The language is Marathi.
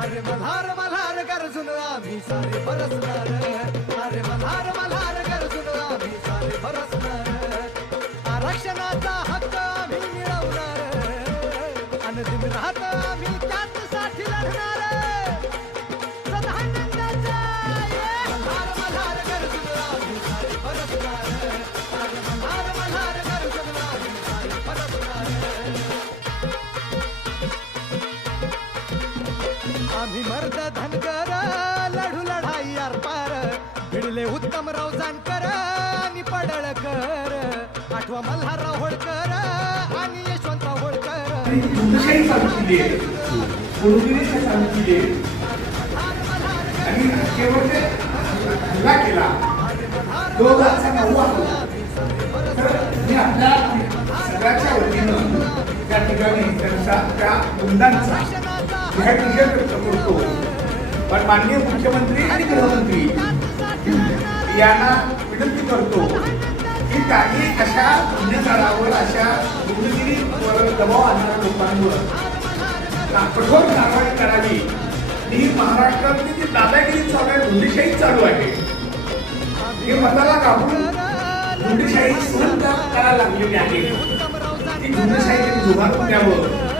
अरे मल्हार मल्हार कर सुन आम्ही सारे बरसणार. अरे मल्हार मल्हार आम्ही मर्द धनगर लढू लढाई पार भिडले उत्तमराव जानकर आणि पडळकर आठवा मल्हारराव होळकर आणि यशवंतराव होळकर. आपल्या सगळ्याच्या वतीनं त्या ठिकाणी त्यांचा त्या गुंडांचा निषेध व्यक्त करतो पण माननीय मुख्यमंत्री आणि गृहमंत्री यांना विनंती करतो की काही अशा गुन्हेगारावर अशा गुंडगिरीवर दबाव आणणाऱ्या लोकांवर कठोर कारवाई करावी. ही महाराष्ट्रातली जी दादागिरी चालू आहे गुंडीशाही चालू आहे. हे मताला घाबरून गुंडीशाही सहन करायला लागलेली आहे? ती गुंडशाही त्यांनी द्यावं.